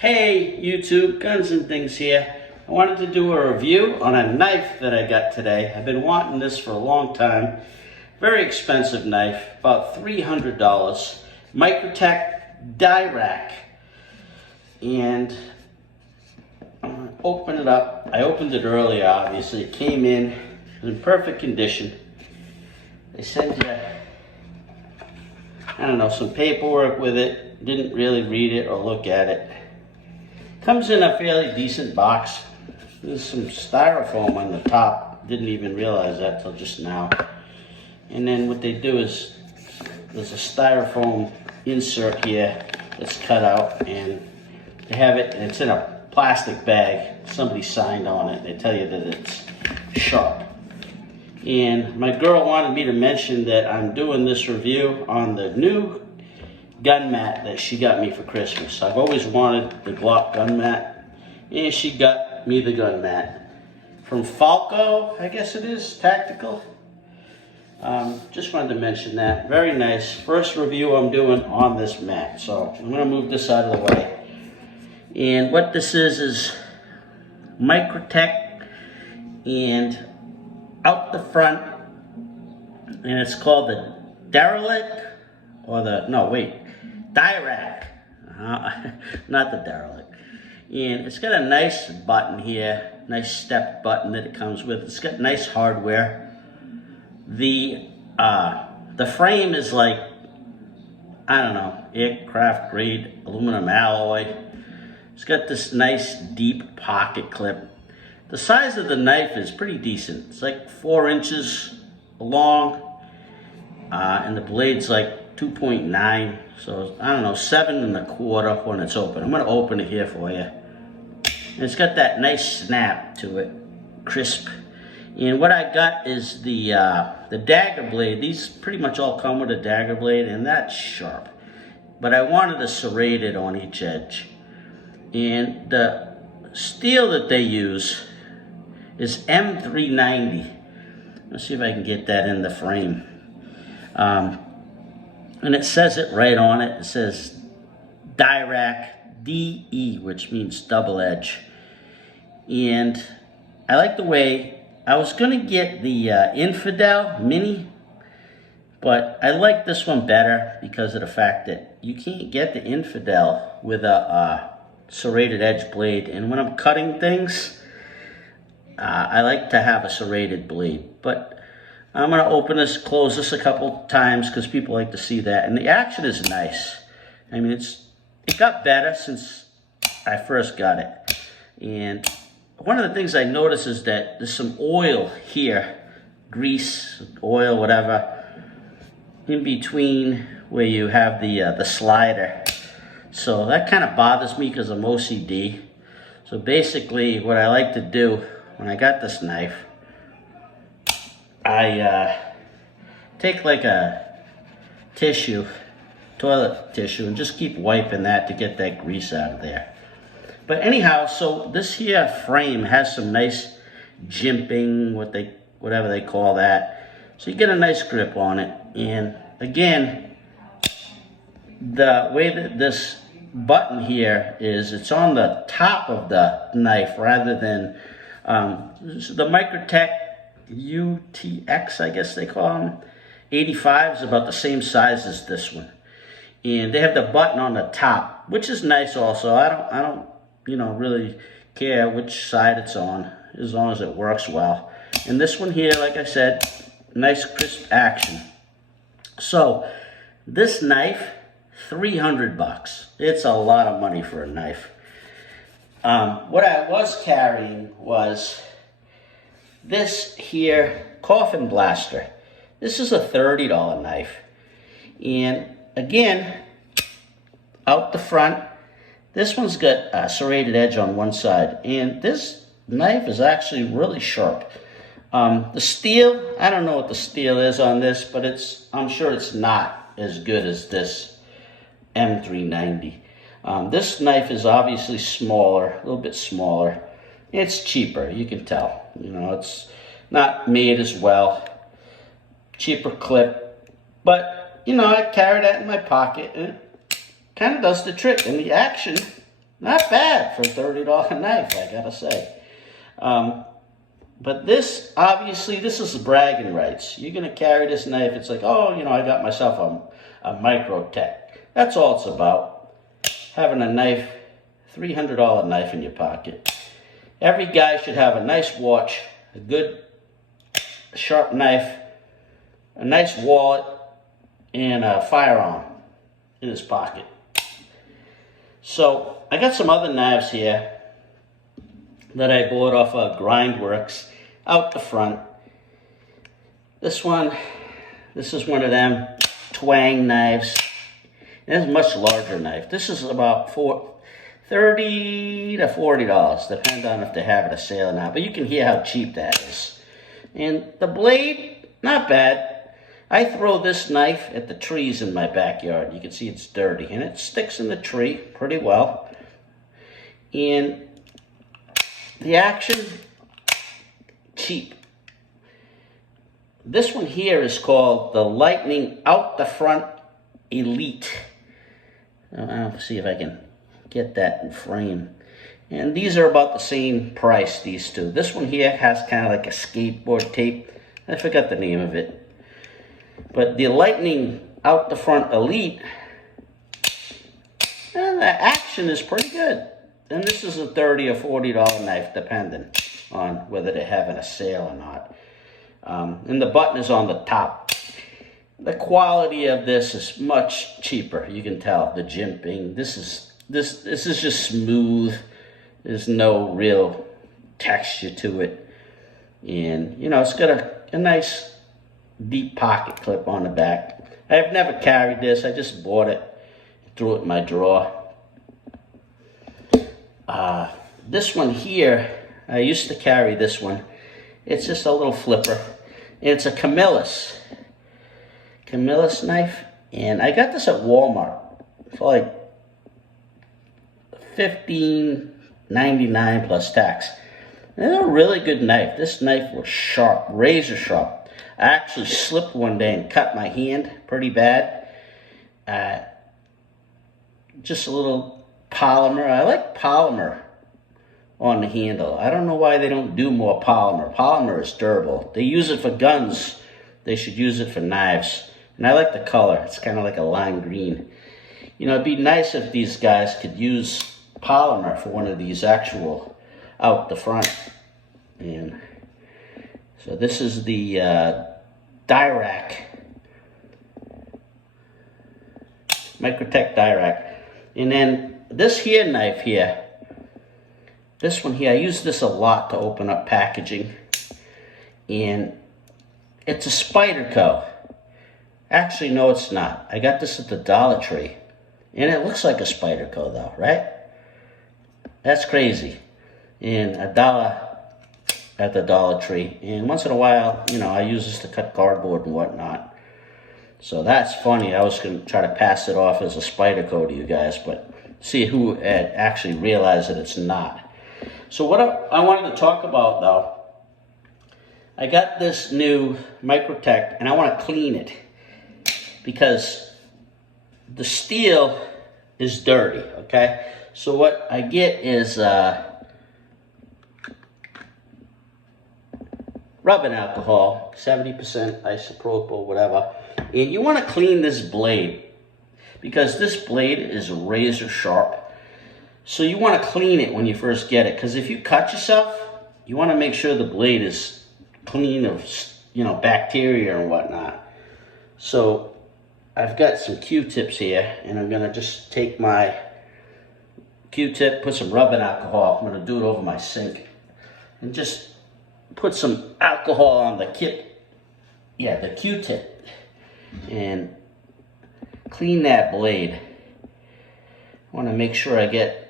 Hey YouTube, Guns and Things here. I wanted to do a review on a knife that I got today. I've been wanting this for a long time. Very expensive knife, about $300. Microtech Dirac. And I'm going to open it up. I opened it earlier, obviously. It came in perfect condition. They sent you, I don't know, some paperwork with it. Didn't really read it or look at it. Comes in a fairly decent box. There's some styrofoam on the top. Didn't even realize that till just now. And then what they do is there's a styrofoam insert here that's cut out, and they have it, and it's in a plastic bag. Somebody signed on it. They tell you that it's sharp. And my girl wanted me to mention that I'm doing this review on the new gun mat that she got me for Christmas. I've always wanted the Glock gun mat, and she got me the gun mat from Falco, I guess it is, Tactical. Just wanted to mention that. Very nice. First review I'm doing on this mat. So I'm going to move this out of the way. And what this is Microtech, and out the front, and it's called the Dirac, or the, no wait, Dirac, not the Dirac. And it's got a nice button here, nice step button that it comes with. It's got nice hardware. The frame is like, I don't know, aircraft grade aluminum alloy. It's got this nice deep pocket clip. The size of the knife is pretty decent. It's like 4 inches long, and the blade's like 2.9. So I don't know, 7 1/4 when it's open. I'm gonna open it here for you. And it's got that nice snap to it, crisp. And what I got is the dagger blade. These pretty much all come with a dagger blade, and that's sharp. But I wanted a serrated on each edge. And the steel that they use is M390. Let's see if I can get that in the frame. And it says it right on it. It says Dirac DE, which means double edge. And I like the way, I was gonna get the Infidel Mini, but I like this one better because of the fact that you can't get the Infidel with a serrated edge blade. And when I'm cutting things, I like to have a serrated blade. But I'm going to open this, close this a couple times because people like to see that. And the action is nice. I mean, it got better since I first got it. And one of the things I noticed is that there's some oil here, grease, oil, whatever, in between where you have the slider. So that kind of bothers me because I'm OCD. So basically what I like to do when I got this knife, I take like a tissue, toilet tissue, and just keep wiping that to get that grease out of there. But anyhow, so this here frame has some nice jimping, whatever they call that. So you get a nice grip on it. And again, the way that this button here is, it's on the top of the knife rather than the Microtech UTX, I guess they call them. 85 is about the same size as this one. And they have the button on the top, which is nice also. I don't really care which side it's on, as long as it works well. And this one here, like I said, nice crisp action. So this knife, $300. It's a lot of money for a knife. What I was carrying was this here coffin blaster. This is a $30 knife. And again, out the front, this one's got a serrated edge on one side. And this knife is actually really sharp. The steel, I don't know what the steel is on this, but I'm sure it's not as good as this M390. This knife is obviously smaller, a little bit smaller. It's cheaper, you can tell. It's not made as well. Cheaper clip. But, I carry that in my pocket, and it kind of does the trick. And the action Not bad for a $30 knife, I gotta say. But this, obviously, this is bragging rights. You're gonna carry this knife, it's like, oh, you know, I got myself a Microtech. That's all it's about. Having a knife, $300 knife in your pocket. Every guy should have a nice watch, a good sharp knife, a nice wallet, and a firearm in his pocket. So I got some other knives here that I bought off of Grindworks out the front. This is one of them twang knives. It's a much larger knife. This is about $30 to $40, depending on if they have it a sale or not. But you can hear how cheap that is. And the blade, not bad. I throw this knife at the trees in my backyard. You can see it's dirty, and it sticks in the tree pretty well. And the action, cheap. This one here is called the Lightning Out the Front Elite. I'll see if I can get that in frame. And these are about the same price, these two. This one here has kind of like a skateboard tape. I forgot the name of it. But the Lightning Out the Front Elite, the action is pretty good. And this is a $30 or $40 knife, depending on whether they're having a sale or not. And the button is on the top. The quality of this is much cheaper. You can tell the jimping. This is just smooth. There's no real texture to it, and you know it's got a nice deep pocket clip on the back. I've never carried this. I just bought it, threw it in my drawer. This one here, I used to carry this one. It's just a little flipper. It's a Camillus knife, and I got this at Walmart for like $15.99 plus tax. And it's a really good knife. This knife was sharp, razor sharp. I actually slipped one day and cut my hand pretty bad. Just a little polymer. I like polymer on the handle. I don't know why they don't do more polymer. Polymer is durable. They use it for guns. They should use it for knives. And I like the color. It's kind of like a lime green. You know, it'd be nice if these guys could use polymer for one of these actual out the front. And so this is the Dirac, Microtech Dirac. And then this here knife here, this one here, I use this a lot to open up packaging. And it's a Spyderco. Actually, no, it's not. I got this at the Dollar Tree. And it looks like a Spyderco though, right? That's crazy. And $1 at the Dollar Tree. And once in a while, you know, I use this to cut cardboard and whatnot. So that's funny. I was going to try to pass it off as a Spyderco to you guys, but see who had actually realized that it's not. So what I wanted to talk about though, I got this new Microtech and I want to clean it because the steel is dirty, okay? So what I get is rubbing alcohol, 70% isopropyl, whatever. And you want to clean this blade because this blade is razor sharp. So you want to clean it when you first get it, because if you cut yourself, you want to make sure the blade is clean of, you know, bacteria and whatnot. So I've got some Q-tips here, and I'm going to just take my Q-tip, put some rubbing alcohol. I'm going to do it over my sink, and just put some alcohol on the the Q-tip, and clean that blade. I want to make sure I get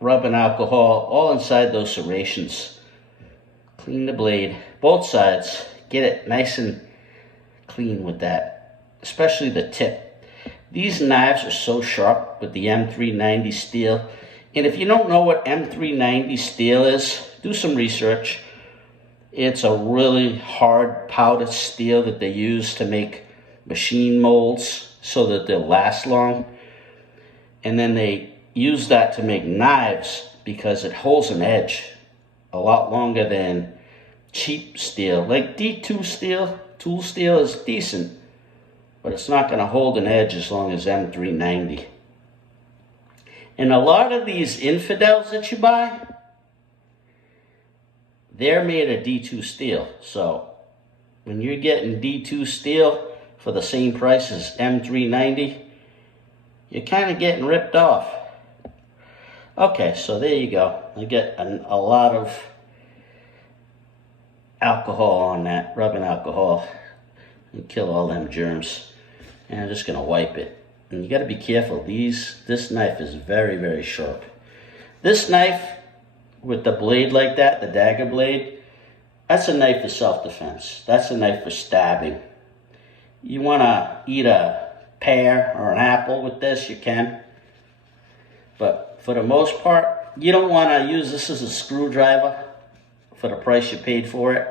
rubbing alcohol all inside those serrations. Clean the blade, both sides. Get it nice and clean with that, especially the tip. These knives are so sharp with the M390 steel. And if you don't know what M390 steel is, do some research. It's a really hard powdered steel that they use to make machine molds so that they'll last long. And then they use that to make knives because it holds an edge a lot longer than cheap steel. Like D2 steel, tool steel is decent, but it's not going to hold an edge as long as M390. And a lot of these infidels that you buy, they're made of D2 steel. So when you're getting D2 steel for the same price as M390, you're kind of getting ripped off. Okay, so there you go. I get a lot of alcohol on that, rubbing alcohol, and kill all them germs. And I'm just gonna wipe it. And you gotta be careful. This knife is very, very sharp. This knife with the blade like that, the dagger blade, that's a knife for self-defense. That's a knife for stabbing. You wanna eat a pear or an apple with this, you can. But for the most part, you don't wanna use this as a screwdriver for the price you paid for it.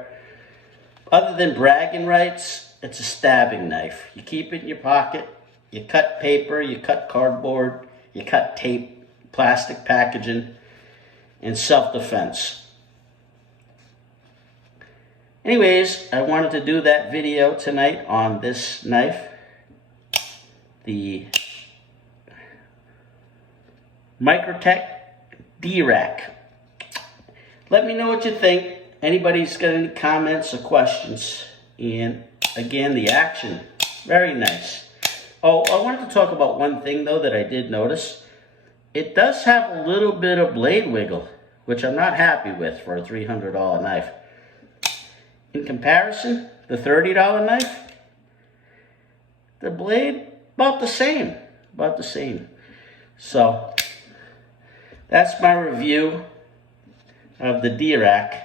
Other than bragging rights, it's a stabbing knife. You keep it in your pocket, you cut paper, you cut cardboard, you cut tape, plastic packaging, and self-defense. Anyways, I wanted to do that video tonight on this knife, the Microtech Dirac. Let me know what you think. Anybody's got any comments or questions? And again, the action, very nice. Oh, I wanted to talk about one thing though that I did notice. It does have a little bit of blade wiggle, which I'm not happy with for a $300 knife. In comparison, the $30 knife, the blade, about the same. So, that's my review of the Dirac.